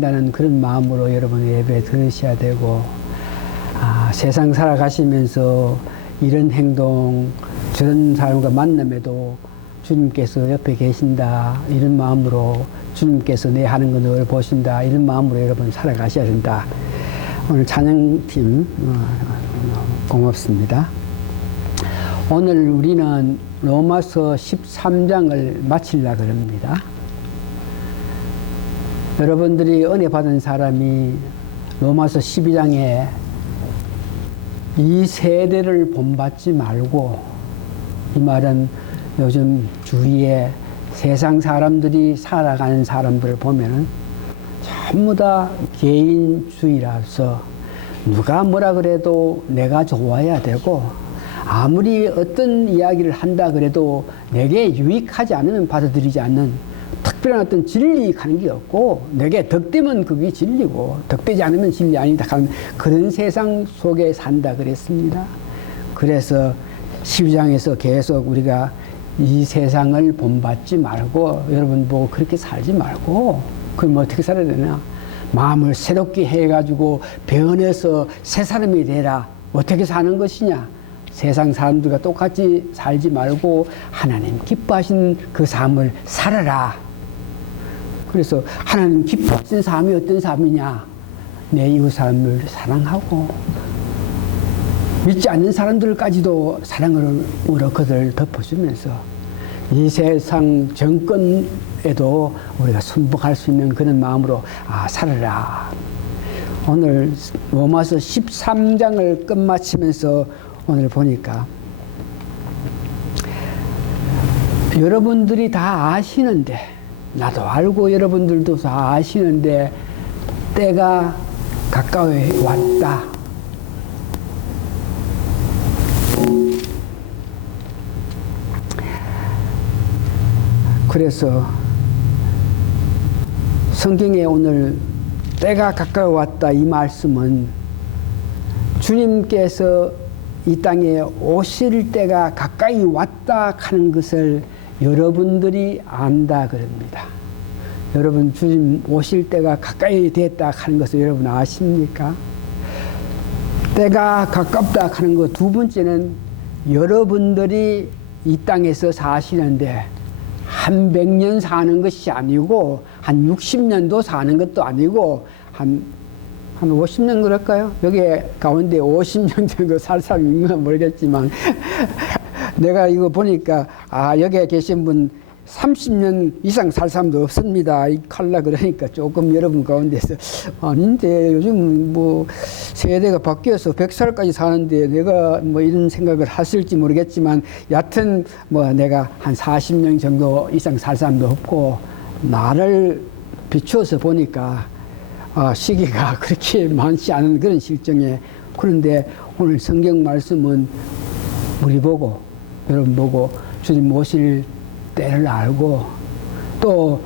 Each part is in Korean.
다는 그런 마음으로 여러분 예배 들으셔야 되고, 세상 살아가시면서 이런 행동, 저런 사람과 만남에도 주님께서 옆에 계신다, 이런 마음으로 주님께서 내 하는 거 늘 보신다, 이런 마음으로 여러분 살아가셔야 된다. 오늘 찬양팀 고맙습니다. 오늘 우리는 로마서 13장을 마치려고 합니다. 여러분들이 은혜 받은 사람이 로마서 12장에 이 세대를 본받지 말고, 이 말은 요즘 주위에 세상 사람들이 살아가는 사람들을 보면은 전부 다 개인주의라서 누가 뭐라 그래도 내가 좋아야 되고, 아무리 어떤 이야기를 한다 그래도 내게 유익하지 않으면 받아들이지 않는 특별한 어떤 진리 가는 게 없고, 내게 덕되면 그게 진리고 덕되지 않으면 진리 아니다 하는 그런 세상 속에 산다 그랬습니다. 그래서 12장에서 계속 우리가 이 세상을 본받지 말고, 여러분 보고 그렇게 살지 말고, 그럼 어떻게 살아야 되나? 마음을 새롭게 해가지고 변해서 새 사람이 되라. 어떻게 사는 것이냐? 세상 사람들과 똑같이 살지 말고 하나님 기뻐하신 그 삶을 살아라. 그래서 하나님 기뻐하신 삶이 어떤 삶이냐? 내 이웃 사람을 사랑하고 믿지 않는 사람들까지도 사랑으로 그들을 덮어주면서 이 세상 정권에도 우리가 순복할 수 있는 그런 마음으로 살아라. 오늘 로마서 13장을 끝마치면서 오늘 보니까 여러분들이 다 아시는데, 나도 알고 여러분들도 다 아시는데 때가 가까이 왔다. 그래서 성경에 오늘 때가 가까이 왔다 이 말씀은 주님께서 이 땅에 오실 때가 가까이 왔다 하는 것을 여러분들이 안다 그럽니다. 여러분 주님 오실 때가 가까이 됐다 하는 것을 여러분 아십니까? 때가 가깝다 하는 것 두 번째는 여러분들이 이 땅에서 사시는데 한 100년 사는 것이 아니고 한 60년도 사는 것도 아니고 한 50년 그럴까요? 여기 가운데 50년 정도 살 사람이 있는가 모르겠지만 내가 이거 보니까 여기에 계신 분 30년 이상 살 사람도 없습니다. 이 칼라 그러니까 조금 여러분 가운데서 아닌데 요즘 뭐 세대가 바뀌어서 100살까지 사는데 내가 뭐 이런 생각을 하실지 모르겠지만, 여하튼 뭐 내가 한 40년 정도 이상 살 사람도 없고, 나를 비추어서 보니까 시기가 그렇게 많지 않은 그런 실정에, 그런데 오늘 성경 말씀은 우리 보고 여러분 보고 주님 오실 때를 알고, 또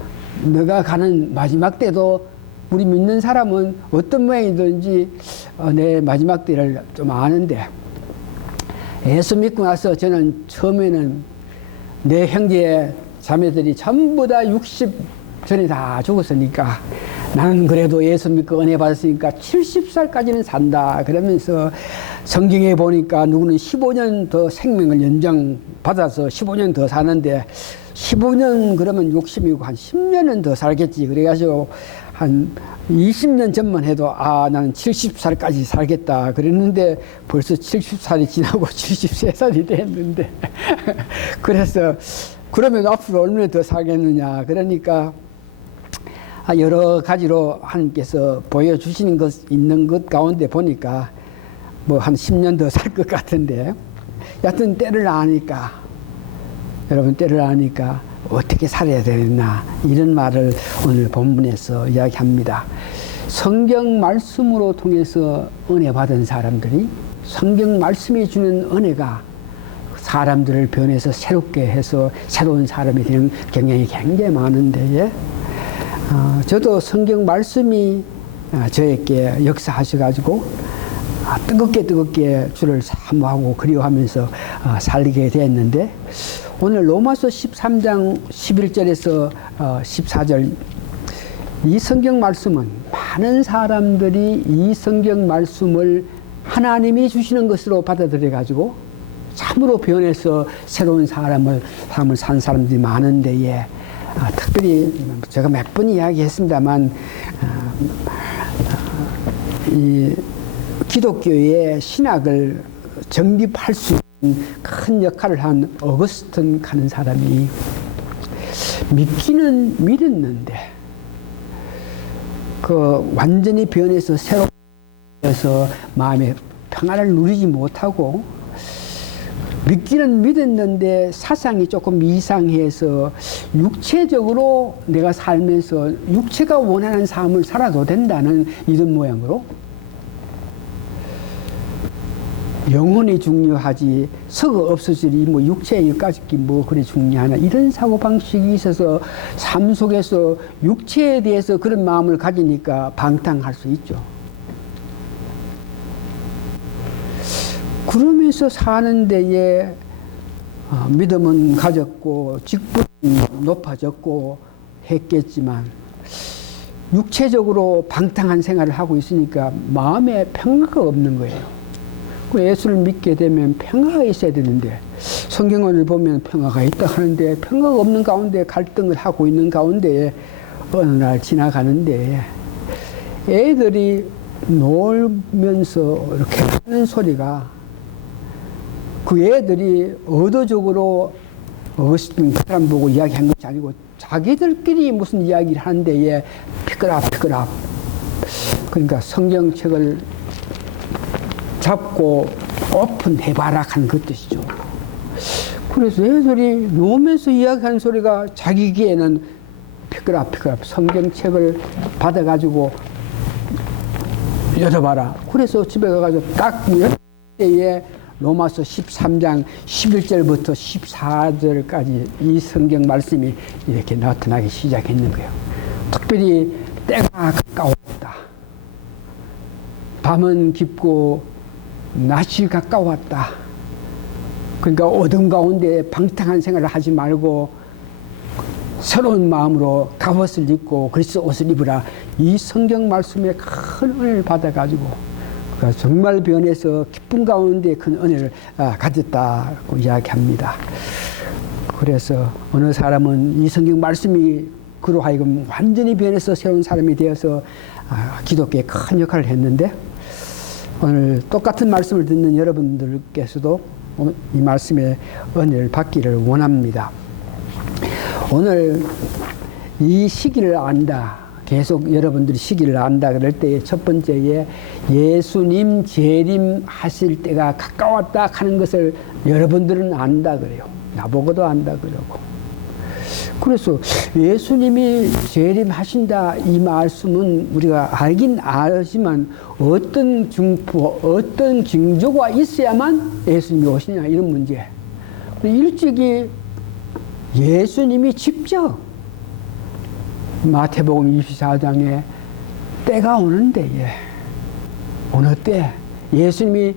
너가 가는 마지막 때도 우리 믿는 사람은 어떤 모양이든지 내 마지막 때를 좀 아는데, 예수 믿고 나서 저는 처음에는 내 형제 자매들이 전부 다 60 전에 다 죽었으니까 나는 그래도 예수 믿고 은혜 받았으니까 70살까지는 산다 그러면서, 성경에 보니까 누구는 15년 더 생명을 연장받아서 15년 더 사는데, 15년 그러면 60이고 한 10년은 더 살겠지. 그래가지고 한 20년 전만 해도 나는 70살까지 살겠다 그랬는데 벌써 70살이 지나고 73살이 됐는데 그래서 그러면 앞으로 얼마나 더 살겠느냐. 그러니까 여러 가지로 하나님께서 보여주시는 것 있는 것 가운데 보니까 뭐 한 10년 더 살 것 같은데, 여하튼 때를 아니까, 여러분 때를 아니까 어떻게 살아야 되나, 이런 말을 오늘 본문에서 이야기합니다. 성경 말씀으로 통해서 은혜 받은 사람들이, 성경 말씀이 주는 은혜가 사람들을 변해서 새롭게 해서 새로운 사람이 되는 경향이 굉장히 많은데, 저도 성경 말씀이 저에게 역사하셔가지고 뜨겁게 주를 사모하고 그리워하면서 살게 되었는데, 오늘 로마서 13장 11절에서 14절 이 성경 말씀은 많은 사람들이 이 성경 말씀을 하나님이 주시는 것으로 받아들여 가지고 참으로 변해서 새로운 삶을 산 사람들이 많은데에 특별히 제가 몇 번 이야기했습니다만 이 기독교의 신학을 정립할 수 있는 큰 역할을 한 어거스틴 하는 사람이 믿기는 믿었는데 그 완전히 변해서 새롭게 해서 마음의 평안을 누리지 못하고 믿기는 믿었는데 사상이 조금 이상해서 육체적으로 내가 살면서 육체가 원하는 삶을 살아도 된다는 이런 모양으로 영혼이 중요하지 서거 없어지리 뭐 육체의 일까지 뭐 그래 중요하나 이런 사고방식이 있어서 삶 속에서 육체에 대해서 그런 마음을 가지니까 방탕할 수 있죠. 그러면서 사는 데에 믿음은 가졌고 직분이 높아졌고 했겠지만 육체적으로 방탕한 생활을 하고 있으니까 마음에 평화가 없는 거예요. 예수를 믿게 되면 평화가 있어야 되는데 성경을 보면 평화가 있다 하는데 평화가 없는 가운데 갈등을 하고 있는 가운데 어느 날 지나가는데 애들이 놀면서 이렇게 하는 소리가 그 애들이 의도적으로 어거스틴 그 사람 보고 이야기한 것이 아니고 자기들끼리 무슨 이야기를 하는데 피그랍 그러니까 성경책을 잡고 오픈해봐라 하는 그 뜻이죠. 그래서 애들이 노면서 이야기하는 소리가 자기 귀에는 피그랍 성경책을 받아가지고 열어봐라. 그래서 집에 가가지고 딱 열 때에 로마서 13장 11절부터 14절까지 이 성경 말씀이 이렇게 나타나기 시작했는 거예요. 특별히 때가 가까웠다. 밤은 깊고 낮이 가까웠다. 그러니까 어둠 가운데 방탕한 생활을 하지 말고 새로운 마음으로 갑옷을 입고 그리스도 옷을 입으라. 이 성경 말씀에 큰 은혜를 받아가지고 정말 변해서 기쁨 가운데 큰 은혜를 가졌다고 이야기합니다. 그래서 어느 사람은 이 성경 말씀이 그로 하여금 완전히 변해서 새로운 사람이 되어서 기독교에 큰 역할을 했는데 오늘 똑같은 말씀을 듣는 여러분들께서도 이 말씀의 은혜를 받기를 원합니다. 오늘 이 시기를 안다. 계속 여러분들이 시기를 안다 그럴 때에 첫 번째에 예수님 재림하실 때가 가까웠다 하는 것을 여러분들은 안다 그래요. 나보고도 안다 그러고. 그래서 예수님이 재림하신다 이 말씀은 우리가 알긴 알지만 어떤 증포, 어떤 징조가 있어야만 예수님이 오시냐 이런 문제. 일찍이 예수님이 직접 마태복음 24장에 때가 오는데 어느 때 예수님이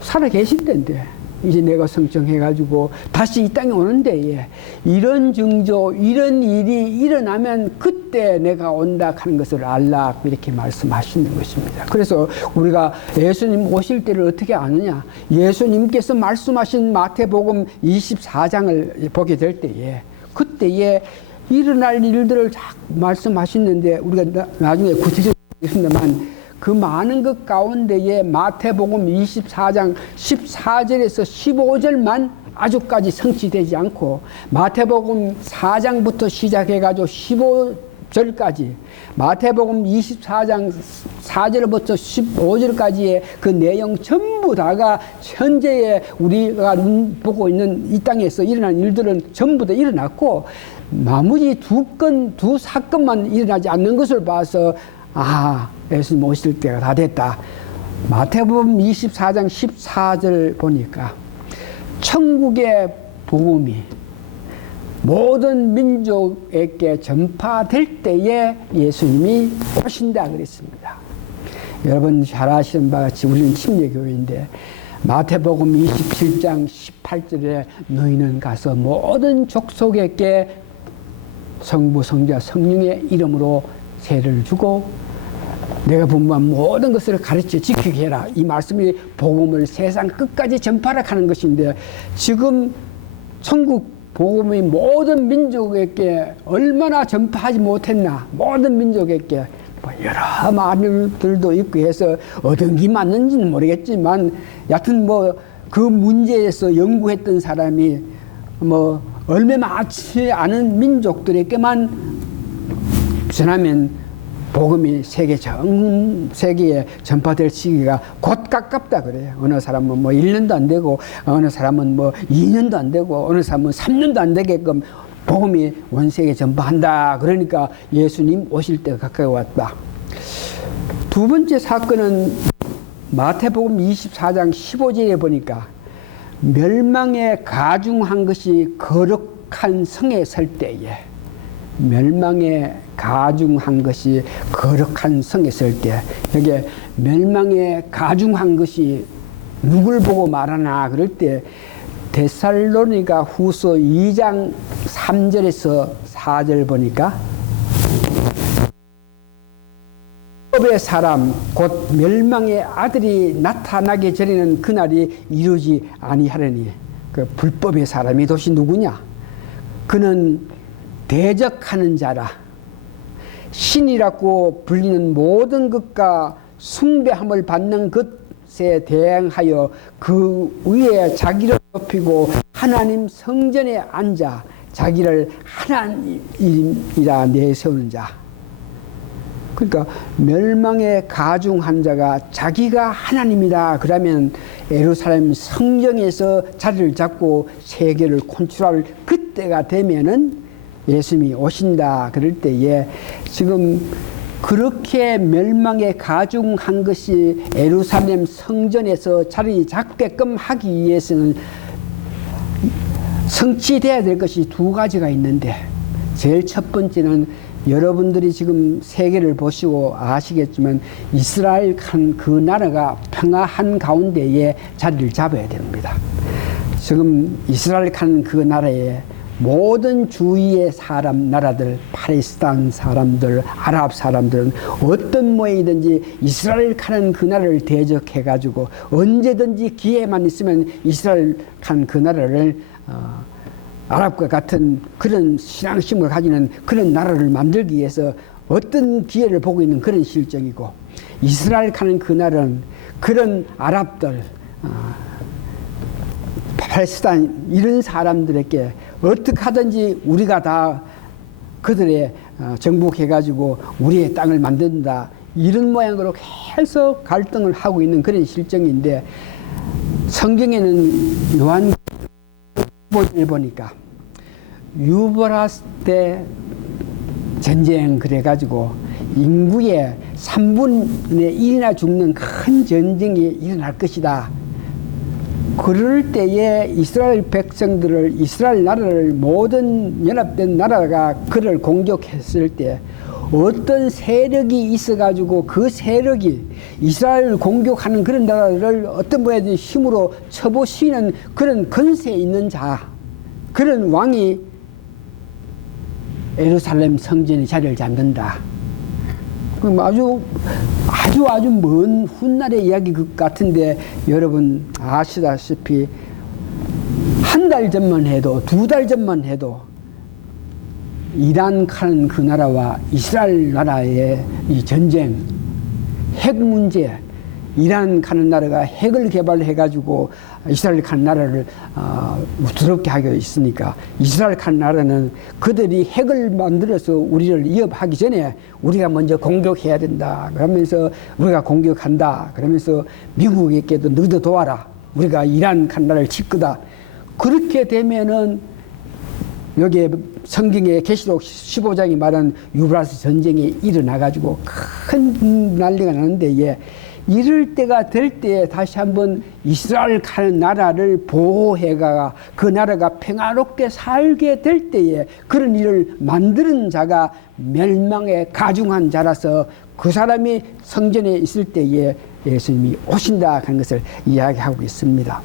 살아계실 때인데 이제 내가 성청해가지고 다시 이 땅에 오는데 이런 징조 이런 일이 일어나면 그때 내가 온다 하는 것을 알라 이렇게 말씀하시는 것입니다. 그래서 우리가 예수님 오실 때를 어떻게 아느냐, 예수님께서 말씀하신 마태복음 24장을 보게 될 때에 그때에 일어날 일들을 말씀하시는데 우리가 나중에 구체적으로 보겠습니다만 그 많은 것 가운데에 마태복음 24장 14절에서 15절만 아주까지 성취되지 않고 마태복음 4장부터 시작해가지고 15절까지 마태복음 24장 4절부터 15절까지의 그 내용 전부 다가 현재의 우리가 눈 보고 있는 이 땅에서 일어난 일들은 전부 다 일어났고 나머지 두 사건만 일어나지 않는 것을 봐서 예수님 오실 때가 다 됐다. 마태복음 24장 14절 보니까 천국의 복음이 모든 민족에게 전파될 때에 예수님이 오신다 그랬습니다. 여러분 잘 아시는 바와 같이 우리는 침례교회인데 마태복음 27장 18절에 너희는 가서 모든 족속에게 성부 성자 성령의 이름으로 세를 주고 내가 분부한 모든 것을 가르쳐 지키게 해라. 이 말씀이 복음을 세상 끝까지 전파라 하는 것인데, 지금 천국 복음이 모든 민족에게 얼마나 전파하지 못했나. 모든 민족에게 뭐 여러 말들도 있고 해서 어떤 게 맞는지는 모르겠지만, 여하튼 뭐 그 문제에서 연구했던 사람이 뭐 얼마 많지 않은 민족들에게만 전하면 복음이 전 세계에 전파될 시기가 곧 가깝다 그래요. 어느 사람은 뭐 1년도 안 되고, 어느 사람은 뭐 2년도 안 되고, 어느 사람은 3년도 안 되게끔 복음이 온 세계에 전파한다. 그러니까 예수님 오실 때가 가까이 왔다. 두 번째 사건은 마태복음 24장 15절에 보니까 멸망에 가중한 것이 거룩한 성에 설 때에, 멸망에 가중한 것이 거룩한 성에 설 때, 여기에 멸망에 가중한 것이 누굴 보고 말하나 그럴 때 데살로니가 후서 2장 3절에서 4절 보니까 불법의 사람 곧 멸망의 아들이 나타나기 전에는 그날이 이루지 아니하려니. 그 불법의 사람이 도대체 누구냐? 그는 대적하는 자라. 신이라고 불리는 모든 것과 숭배함을 받는 것에 대항하여 그 위에 자기를 높이고 하나님 성전에 앉아 자기를 하나님이라 내세우는 자. 그러니까 멸망에 가중한 자가 자기가 하나님이다 그러면 예루살렘 성전에서 자리를 잡고 세계를 컨트롤할 그때가 되면은 예수님이 오신다 그럴 때에, 지금 그렇게 멸망에 가중한 것이 예루살렘 성전에서 자리 잡게끔 하기 위해서는 성취돼야 될 것이 두 가지가 있는데, 제일 첫 번째는 여러분들이 지금 세계를 보시고 아시겠지만 이스라엘 그 나라가 평화한 가운데에 자리를 잡아야 됩니다. 지금 이스라엘 그 나라에 모든 주위의 나라들, 팔레스타인 사람들, 아랍 사람들은 어떤 모양이든지 이스라엘 그 나라를 대적해가지고 언제든지 기회만 있으면 이스라엘 그 나라를 아랍과 같은 그런 신앙심을 가지는 그런 나라를 만들기 위해서 어떤 기회를 보고 있는 그런 실정이고, 이스라엘 그 나라는 그런 아랍들, 팔레스타인 이런 사람들에게 어떻게 하든지 우리가 다 그들의 정복해가지고 우리의 땅을 만든다, 이런 모양으로 계속 갈등을 하고 있는 그런 실정인데, 성경에는 요한 을 보니까 유브라스 때 전쟁 그래가지고 인구의 3분의 1이나 죽는 큰 전쟁이 일어날 것이다. 그럴 때에 이스라엘 백성들을, 이스라엘 나라를, 모든 연합된 나라가 그를 공격했을 때 어떤 세력이 있어가지고 그 세력이 이스라엘을 공격하는 그런 나라를 어떤 모양의 힘으로 쳐부시는 그런 건세 있는 자, 그런 왕이 예루살렘 성전에 자리를 잡는다. 그럼 아주 먼 훗날의 이야기 같은데, 여러분 아시다시피 한 달 전만 해도, 두 달 전만 해도 이란 그 나라와 이스라엘 나라의 이 전쟁, 핵 문제, 이란 가는 나라가 핵을 개발해가지고 이스라엘 가는 나라를 두렵게 하고 있으니까, 이스라엘 가는 나라는 그들이 핵을 만들어서 우리를 위협하기 전에 우리가 먼저 공격해야 된다 그러면서 우리가 공격한다 그러면서 미국에게도 너도 도와라, 우리가 이란 가는 나라를 칠 거다. 그렇게 되면은 여기에 성경의 계시록 15장이 말한 유브라스 전쟁이 일어나가지고 큰 난리가 나는데, 이럴 때가 될 때 다시 한번 이스라엘 가는 나라를 보호해가 그 나라가 평화롭게 살게 될 때에 그런 일을 만드는 자가 멸망에 가중한 자라서 그 사람이 성전에 있을 때에 예수님이 오신다 하는 것을 이야기하고 있습니다.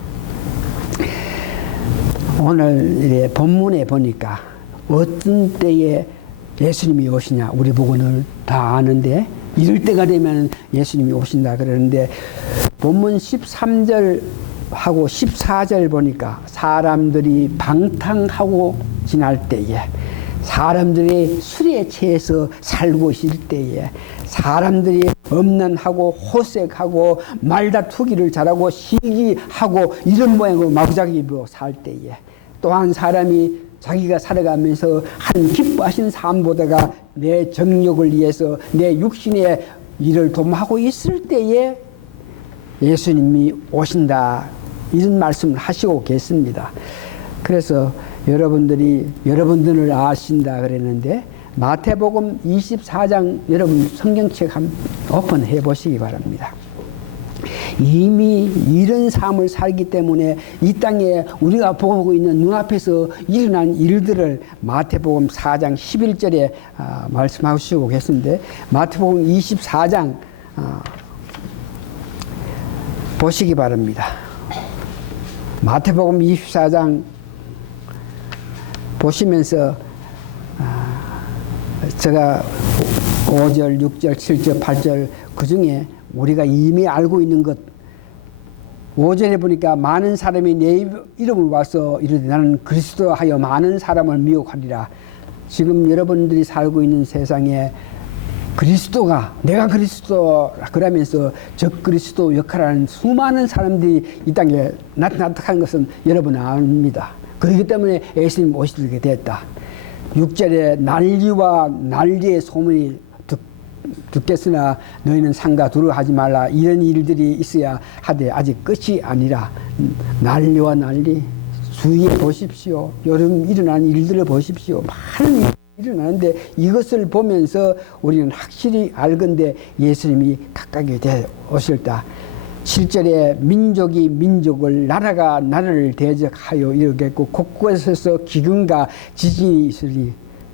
오늘 본문에 보니까 어떤 때에 예수님이 오시냐? 우리 보고는 다 아는데 이럴 때가 되면 예수님이 오신다 그러는데 본문 13절 하고 14절 보니까 사람들이 방탕하고 지날 때에, 사람들이 술에 취해서 살고 있을 때에, 사람들이 엄난하고 호색하고 말다투기를 잘하고 시기하고 이런 모양으로 마구잡이로 살 때에, 또한 사람이 자기가 살아가면서 한 기뻐하신 삶보다가 내 정욕을 위해서 내 육신의 일을 도모하고 있을 때에 예수님이 오신다, 이런 말씀을 하시고 계십니다. 그래서 여러분들을 아신다 그랬는데 마태복음 24장 여러분 성경책 한번 오픈해 보시기 바랍니다. 이미 이런 삶을 살기 때문에 이 땅에 우리가 보고 있는 눈앞에서 일어난 일들을 마태복음 4장 11절에 말씀하시고 계신데 마태복음 24장 보시기 바랍니다. 마태복음 24장 보시면서 제가 5절, 6절, 7절, 8절 그 중에 우리가 이미 알고 있는 것, 5절에 보니까 많은 사람이 내 이름을 와서 이르되 나는 그리스도 하여 많은 사람을 미혹하리라. 지금 여러분들이 살고 있는 세상에 그리스도가, 내가 그리스도 그러면서 적그리스도 역할하는 수많은 사람들이 이 땅에 나타나는 것은 여러분 압니다. 그렇기 때문에 예수님 오시게 됐다. 6절에 난리와 난리의 소문이 듣겠으나 너희는 상가 두려워하지 말라. 이런 일들이 있어야 하되 아직 끝이 아니라. 난리와 난리 주위에 보십시오. 여름 일어난 일들을 보십시오. 많은 일이 일어나는데 이것을 보면서 우리는 확실히 알건대 예수님이 가까이 오실다. 7절에 민족이 민족을, 나라가 나라를 대적하여 이르겠고 곳곳에서 기근과 지진이 있으리.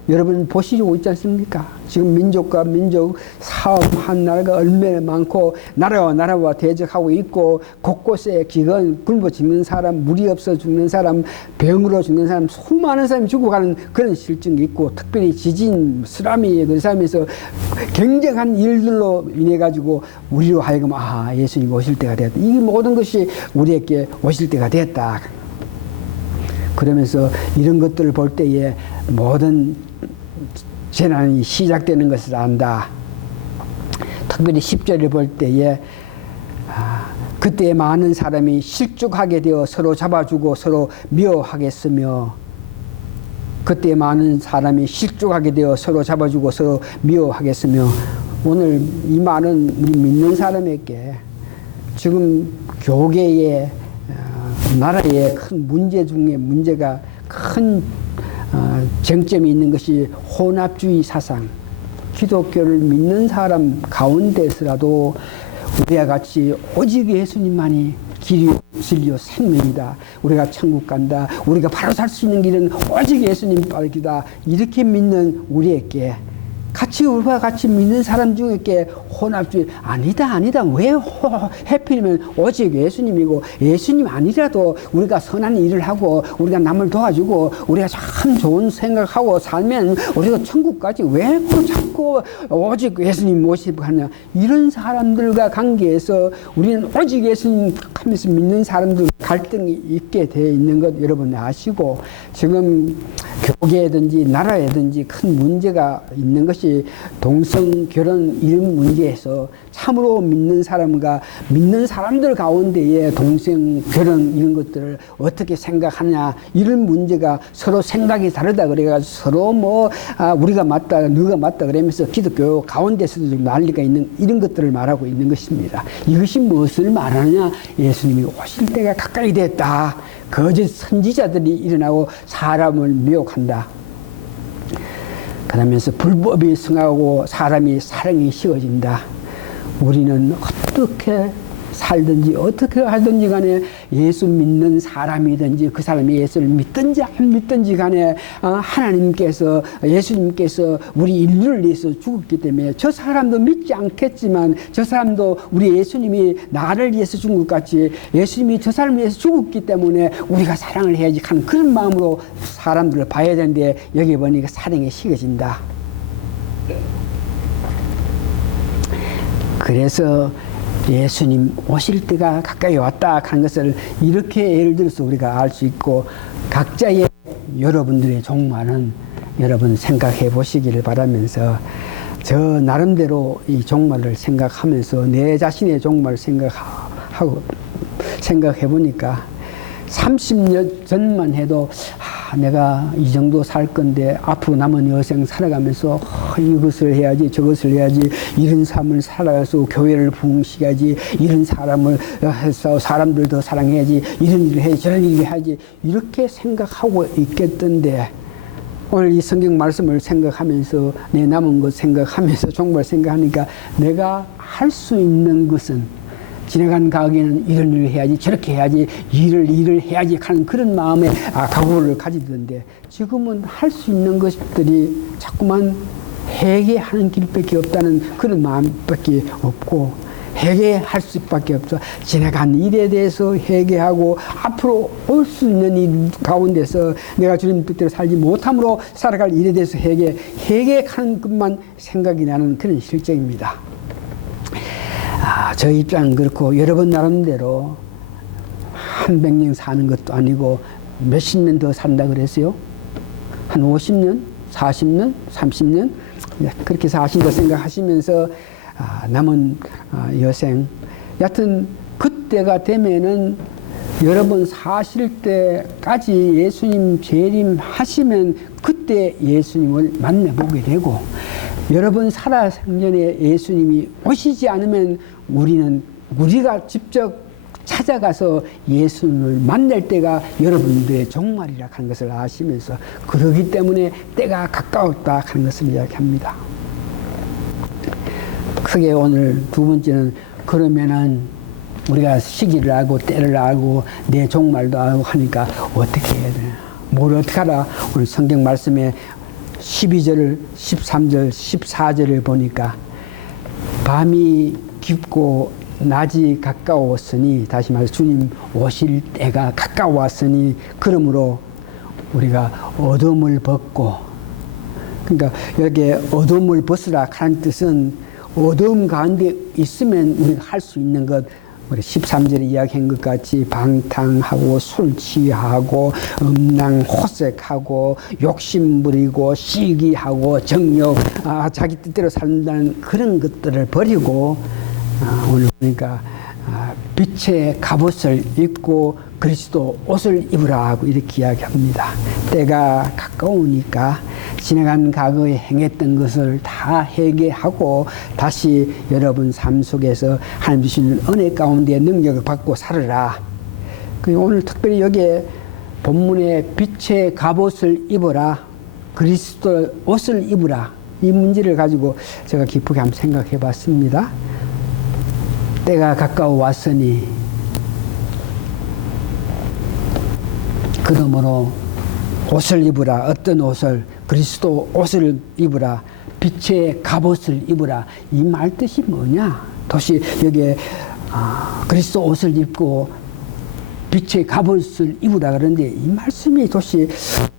여러분 보시고 있지 않습니까? 지금 민족과 민족 사업한 나라가 얼마나 많고 나라와 나라와 대적하고 있고 곳곳에 기근, 굶어 죽는 사람, 물이 없어 죽는 사람, 병으로 죽는 사람, 수많은 사람이 죽어가는 그런 실증이 있고 특별히 지진, 쓰나미 그 삶에서 굉장한 일들로 인해 가지고 우리로 하여금 예수님 오실 때가 됐다. 이 모든 것이 우리에게 오실 때가 됐다. 그러면서 이런 것들을 볼 때에 모든 재난이 시작되는 것을 안다. 특별히 10절을 볼 때에 그때 많은 사람이 실족하게 되어 서로 잡아주고 서로 미워하겠으며, 그때 많은 사람이 실족하게 되어 서로 잡아주고 서로 미워하겠으며, 오늘 이 말은 우리 믿는 사람에게 지금 교계에 나라의 큰 문제 중에 문제가 큰 쟁점이 있는 것이 혼합주의 사상. 기독교를 믿는 사람 가운데서라도 우리와 같이 오직 예수님만이 길이 진리요 생명이다. 우리가 천국 간다. 우리가 바로 살 수 있는 길은 오직 예수님 빠르기다. 이렇게 믿는 우리에게 우리와 같이 믿는 사람 중에 혼합주의 아니다. 왜 해필이면 오직 예수님이고, 예수님 아니라도 우리가 선한 일을 하고 우리가 남을 도와주고 우리가 참 좋은 생각하고 살면 우리가 천국까지 왜 자꾸 오직 예수님 모시고 하냐. 이런 사람들과 관계에서 우리는 오직 예수님 하면서 믿는 사람들 갈등이 있게 되어 있는 것 여러분 아시고, 지금 교계든지 나라에든지 큰 문제가 있는 것이 동성 결혼 이런 문제에서 참으로 믿는 사람과 믿는 사람들 가운데에 동성 결혼 이런 것들을 어떻게 생각하냐, 이런 문제가 서로 생각이 다르다 그래가지고 서로 우리가 맞다 너가 맞다 그러면서 기독교 가운데서도 좀 난리가 있는 이런 것들을 말하고 있는 것입니다. 이것이 무엇을 말하느냐? 예수님이 오실 때가 가까이 됐다. 거짓 선지자들이 일어나고 사람을 미혹한다. 그러면서 불법이 승하고 사람이 사랑이 쉬워진다. 우리는 어떻게 살든지 어떻게 하든지 간에 예수 믿는 사람이든지 그 사람이 예수를 믿든지 안 믿든지 간에 하나님께서 예수님께서 우리 인류를 위해서 죽었기 때문에 저 사람도 믿지 않겠지만 저 사람도 우리 예수님이 나를 위해서 죽은 것 같이 예수님이 저 사람을 위해서 죽었기 때문에 우리가 사랑을 해야지 하는 그런 마음으로 사람들을 봐야 되는데 여기 보니까 사랑이 식어진다. 그래서 예수님 오실 때가 가까이 왔다 하는 것을 이렇게 예를 들어서 우리가 알 수 있고, 각자의 여러분들의 종말은 여러분 생각해 보시기를 바라면서, 저 나름대로 이 종말을 생각하면서 내 자신의 종말을 생각해 보니까 30년 전만 해도 내가 이 정도 살 건데 앞으로 남은 여생 살아가면서 이것을 해야지 저것을 해야지, 이런 삶을 살아가서 교회를 부흥시켜야지, 이런 사람을 해서 사람들 더 사랑해야지, 이런 일을 해야지 저런 일을 해야지, 이렇게 생각하고 있겠던데, 오늘 이 성경 말씀을 생각하면서 내 남은 것 생각하면서 종말 생각하니까 내가 할 수 있는 것은, 지나간 가게는 이런 일을 해야지 저렇게 해야지 일을 해야지 하는 그런 마음에 각오를 가지던데, 지금은 할 수 있는 것들이 자꾸만 회개하는 길밖에 없다는 그런 마음밖에 없고, 회개할 수밖에 없어. 지나간 일에 대해서 회개하고 앞으로 올 수 있는 일 가운데서 내가 주님 뜻대로 살지 못함으로 살아갈 일에 대해서 회개하는 것만 생각이 나는 그런 실정입니다. 저 입장은 그렇고, 여러분 나름대로 한 100년 사는 것도 아니고 몇십 년 더 산다 그랬어요. 한 50년, 40년, 30년 그렇게 사신다 생각하시면서 남은 여생, 여하튼 그때가 되면은 여러분 사실 때까지 예수님 재림하시면 그때 예수님을 만나보게 되고, 여러분 살아생전에 예수님이 오시지 않으면 우리가 직접 찾아가서 예수님을 만날 때가 여러분들의 종말이라 하는 것을 아시면서, 그러기 때문에 때가 가까웠다 하는 것을 이야기합니다. 크게 오늘 두 번째는, 그러면은 우리가 시기를 알고 때를 알고 내 종말도 알고 하니까 어떻게 해야 되나, 뭘 어떻게 하라. 오늘 성경 말씀에 12절, 13절, 14절을 보니까, 밤이 깊고 낮이 가까웠으니, 다시 말해서 주님 오실 때가 가까웠으니, 그러므로 우리가 어둠을 벗고, 그러니까 여기 어둠을 벗으라 하는 뜻은 어둠 가운데 있으면 우리가 할 수 있는 것, 우리 13절에 이야기한 것 같이 방탕하고 술 취하고 음란 호색하고 욕심 부리고 시기하고 정욕, 자기 뜻대로 산다는 그런 것들을 버리고, 오늘 보니까 빛의 갑옷을 입고 그리스도 옷을 입으라 하고 이렇게 이야기합니다. 때가 가까우니까 지나간 과거에 행했던 것을 다 회개하고 다시 여러분 삶 속에서 하나님 주시는 은혜 가운데 능력을 받고 살아라. 오늘 특별히 여기에 본문에 빛의 갑옷을 입어라, 그리스도 옷을 입으라, 이 문제를 가지고 제가 깊게 한번 생각해 봤습니다. 때가 가까워 왔으니 그러므로 옷을 입으라. 어떤 옷을? 그리스도 옷을 입으라. 빛의 갑옷을 입으라. 이 말 뜻이 뭐냐? 도시 여기에 그리스도 옷을 입고 빛의 갑옷을 입으라 그러는데, 이 말씀이 도시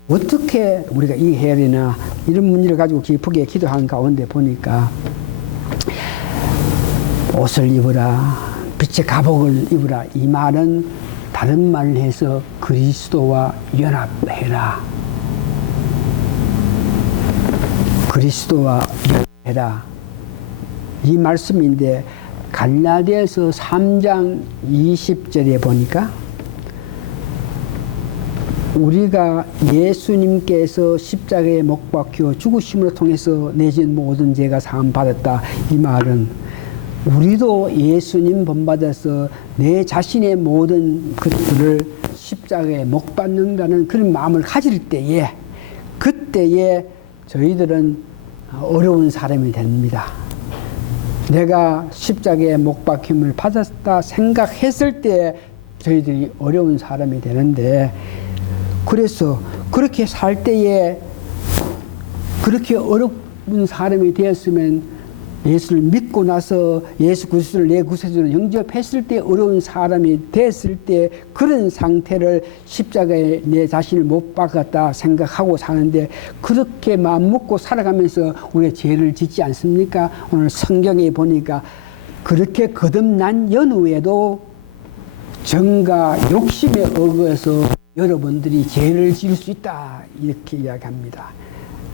어떻게 우리가 이해해야 되나, 이런 문제를 가지고 깊게 기도하는 가운데 보니까, 옷을 입으라, 빛의 갑옷을 입으라, 이 말은 다른 말을 해서 그리스도와 연합해라. 그리스도와 연합해라. 이 말씀인데, 갈라디아서 3장 20절에 보니까, 우리가 예수님께서 십자가에 못 박혀 죽으심을 통해서 내진 모든 죄가 사함 받았다. 이 말은 우리도 예수님 본받아서 내 자신의 모든 것들을 십자가에 못 박는다는 그런 마음을 가질 때에, 그때에 저희들은 어려운 사람이 됩니다. 내가 십자가에 못 박힘을 받았다 생각했을 때 저희들이 어려운 사람이 되는데, 그래서 그렇게 살 때에 그렇게 어려운 사람이 되었으면, 예수를 믿고 나서 예수 그리스도를 내 구세주로 영접했을 때 어려운 사람이 됐을 때, 그런 상태를 십자가에 내 자신을 못 박았다 생각하고 사는데, 그렇게 마음 먹고 살아가면서 우리가 죄를 짓지 않습니까? 오늘 성경에 보니까 그렇게 거듭난 연후에도 정과 욕심에 어겨서 여러분들이 죄를 지을 수 있다, 이렇게 이야기합니다.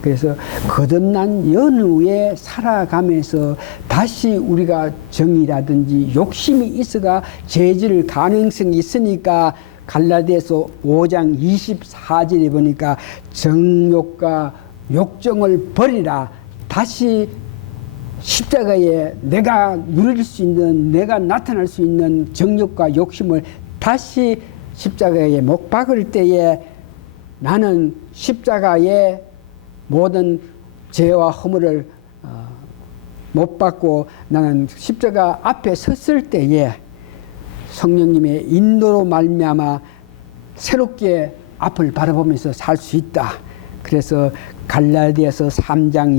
그래서 거듭난 연후에 살아가면서 다시 우리가 정이라든지 욕심이 있어가 죄 지을 가능성이 있으니까 갈라디아서 5장 24절에 보니까 정욕과 욕정을 버리라. 다시 십자가에 내가 누릴 수 있는, 내가 나타날 수 있는 정욕과 욕심을 다시 십자가에 못 박을 때에 나는 십자가에 모든 죄와 허물을 못 받고 나는 십자가 앞에 섰을 때에 성령님의 인도로 말미암아 새롭게 앞을 바라보면서 살 수 있다. 그래서 갈라디아서 3장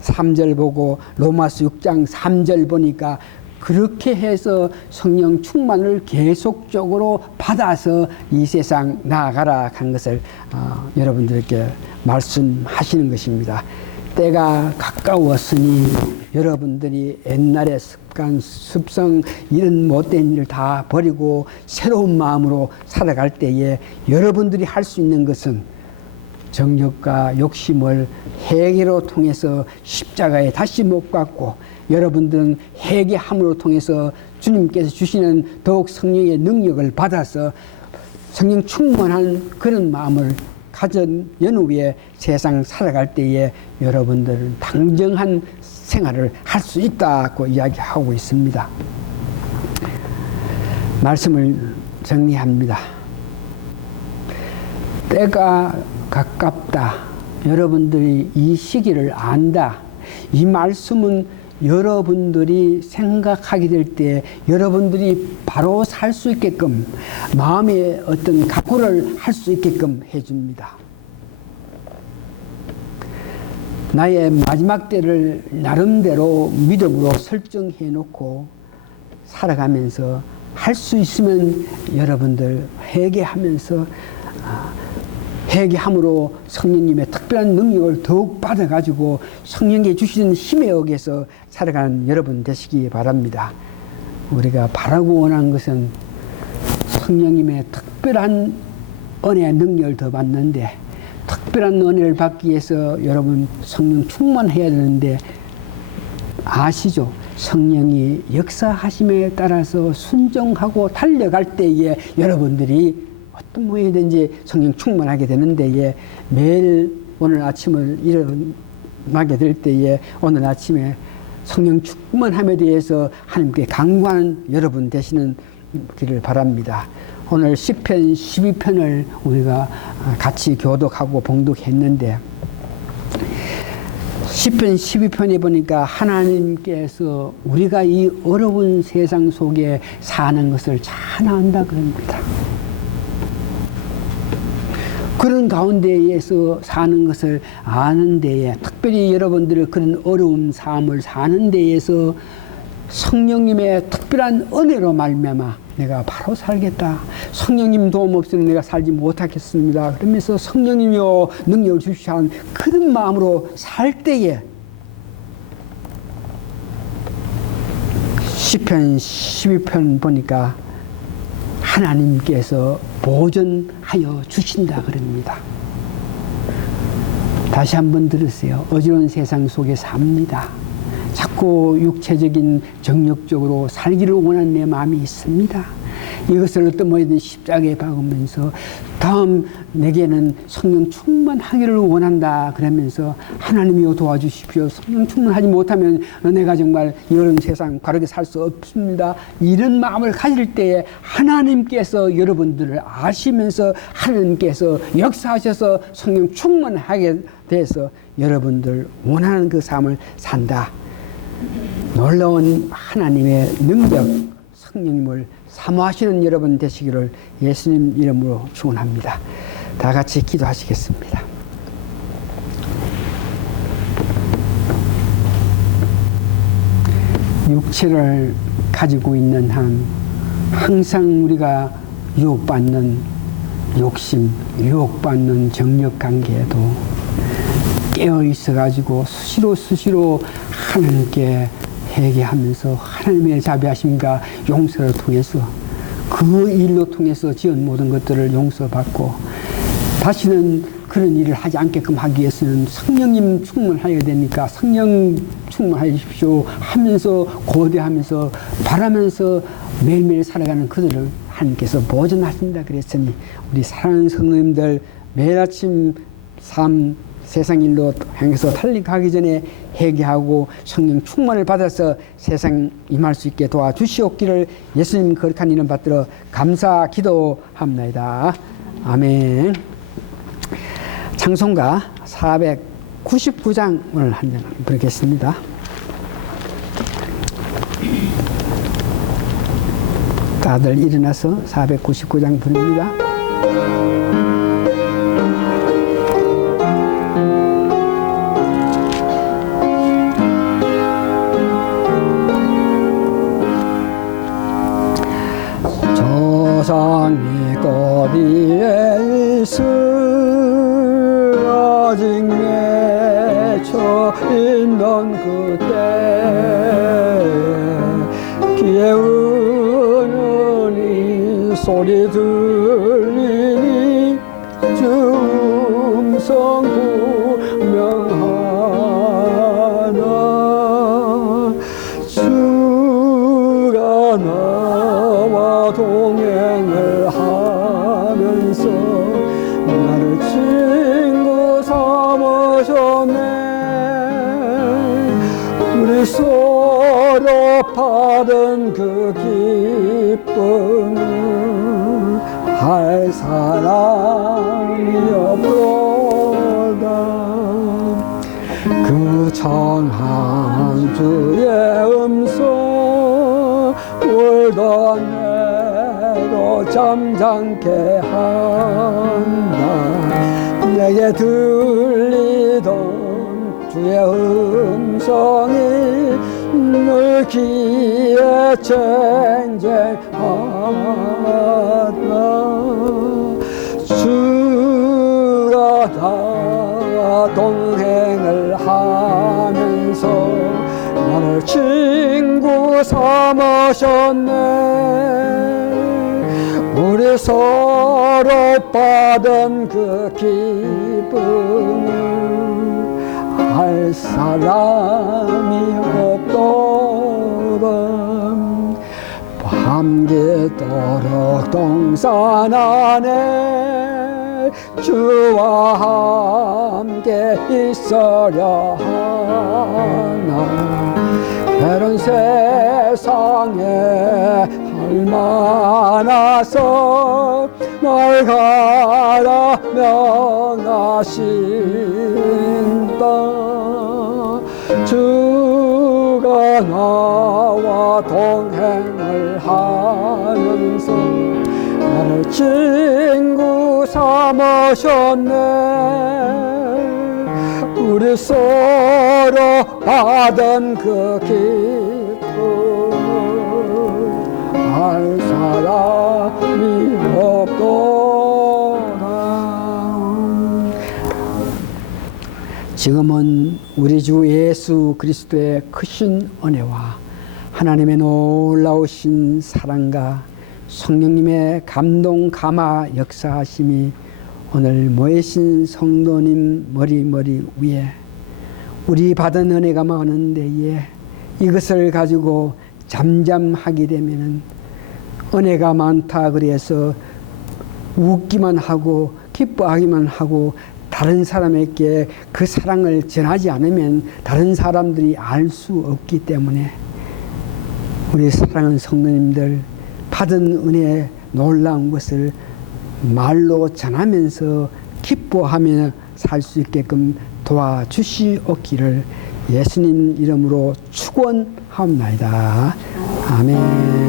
23절 보고 로마서 6장 3절 보니까 그렇게 해서 성령 충만을 계속적으로 받아서 이 세상 나아가라 한 것을 여러분들께 말씀하시는 것입니다. 때가 가까웠으니 여러분들이 옛날의 습관, 습성 이런 못된 일을 다 버리고 새로운 마음으로 살아갈 때에 여러분들이 할 수 있는 것은 정욕과 욕심을 회개로 통해서 십자가에 다시 못 박고 여러분들은 회개함으로 통해서 주님께서 주시는 더욱 성령의 능력을 받아서 성령 충만한 그런 마음을 가진 연후에 세상 살아갈 때에 여러분들은 당정한 생활을 할 수 있다고 이야기하고 있습니다. 말씀을 정리합니다. 때가 가깝다. 여러분들이 이 시기를 안다. 이 말씀은 여러분들이 생각하게 될 때 여러분들이 바로 살 수 있게끔 마음의 어떤 각오를 할 수 있게끔 해줍니다. 나의 마지막 때를 나름대로 믿음으로 설정해 놓고 살아가면서 할 수 있으면 여러분들 회개하면서 회개함으로 성령님의 특별한 능력을 더욱 받아가지고 성령이 주시는 힘에 의해서 살아가는 여러분 되시기 바랍니다. 우리가 바라고 원하는 것은 성령님의 특별한 은혜의 능력을 더 받는데 특별한 은혜를 받기 위해서 여러분 성령 충만해야 되는데 아시죠? 성령이 역사하심에 따라서 순종하고 달려갈 때에 여러분들이 어떤 모양이든지 성령 충만하게 되는 데에 매일 오늘 아침을 일어나게 될 때에 오늘 아침에 성령 충만함에 대해서 하나님께 간구하는 여러분 되시는 길을 바랍니다. 오늘 시편 12편을 우리가 같이 교독하고 봉독했는데 시편 12편에 보니까 하나님께서 우리가 이 어려운 세상 속에 사는 것을 잘 안다 그럽니다. 그런 가운데에서 사는 것을 아는 데에 특별히 여러분들의 그런 어려운 삶을 사는 데에서 성령님의 특별한 은혜로 말미암아 내가 바로 살겠다. 성령님 도움 없이는 내가 살지 못하겠습니다. 그러면서 성령님이여 능력을 주시자 하는 그런 마음으로 살 때에 시편 12편 보니까 하나님께서 보존하여 주신다 그럽니다. 다시 한번 들으세요. 어지러운 세상 속에 삽니다. 자꾸 육체적인 정력적으로 살기를 원하는 내 마음이 있습니다. 이것을 어떤 모든 십자가에 박으면서 다음 내게는 성령 충만하기를 원한다 그러면서 하나님이여 도와주십시오. 성령 충만하지 못하면 내가 정말 이런 세상 바르게 살 수 없습니다. 이런 마음을 가질 때에 하나님께서 여러분들을 아시면서 하나님께서 역사하셔서 성령 충만하게 돼서 여러분들 원하는 그 삶을 산다. 놀라운 하나님의 능력 성령님을 사모하시는 여러분 되시기를 예수님 이름으로 축원합니다. 다 같이 기도하시겠습니다. 육체를 가지고 있는 한 항상 우리가 유혹받는 욕심, 유혹받는 정력 관계에도 깨어 있어 가지고 수시로 하나님께 회개하면서 하나님의 자비하심과 용서를 통해서 그 일로 통해서 지은 모든 것들을 용서받고 다시는 그런 일을 하지 않게끔 하기 위해서는 성령님 충만하여야 되니까 성령 충만하십시오 하면서 고대하면서 바라면서 매일매일 살아가는 그들을 하나님께서 보존하신다 그랬으니 우리 사랑하는 성도님들 매일 아침 세상 일로 향해서 달려가기 전에 회개하고 성령 충만을 받아서 세상 임할 수 있게 도와주시옵기를 예수님 거룩한 이름 받들어 감사 기도합니다. 아멘. 찬송가 499장을 한 장 부르겠습니다. 다들 일어나서 499장 부릅니다. 조상이 거리에 쓰러진 맺혀 있는 그때 귀에 우는 이 소리 들리니 주 음성 분명하다 주가 나와 동행을 하면서 나를 친구 삼으셨네 우리 서로 받은 그 기쁨을 할 사람이 없도다 그 청한 주의 음성 울던 내로 잠잠케 한다 내게 들리던 주의 음성이 늘 귀에 쟁쟁하다 주가 다 동행을 하면서 나를 친구 삼으셨네 우리 서로 받은 그 기쁨을 할 사람이 없도다 밤새도록 동산 안에 주와 함께 있어야 하나 이런 세상에 할 많아서 날 가라 명하신다 주가 나와 동행을 하면서 나를 친구 삼으셨네 우리 서로 받은 그 기쁨을 할 사람이 없도다 지금은 우리 주 예수 그리스도의 크신 은혜와 하나님의 놀라우신 사랑과 성령님의 감동 감화 역사하심이 오늘 모이신 성도님 머리 위에 우리 받은 은혜가 많은 데에 이것을 가지고 잠잠하게 되면은 은혜가 많다 그래서 웃기만 하고 기뻐하기만 하고 다른 사람에게 그 사랑을 전하지 않으면 다른 사람들이 알 수 없기 때문에 우리 사랑하는 성도님들 받은 은혜의 놀라운 것을 말로 전하면서 기뻐하며 살 수 있게끔 도와주시옵기를 예수님 이름으로 축원합니다. 아멘.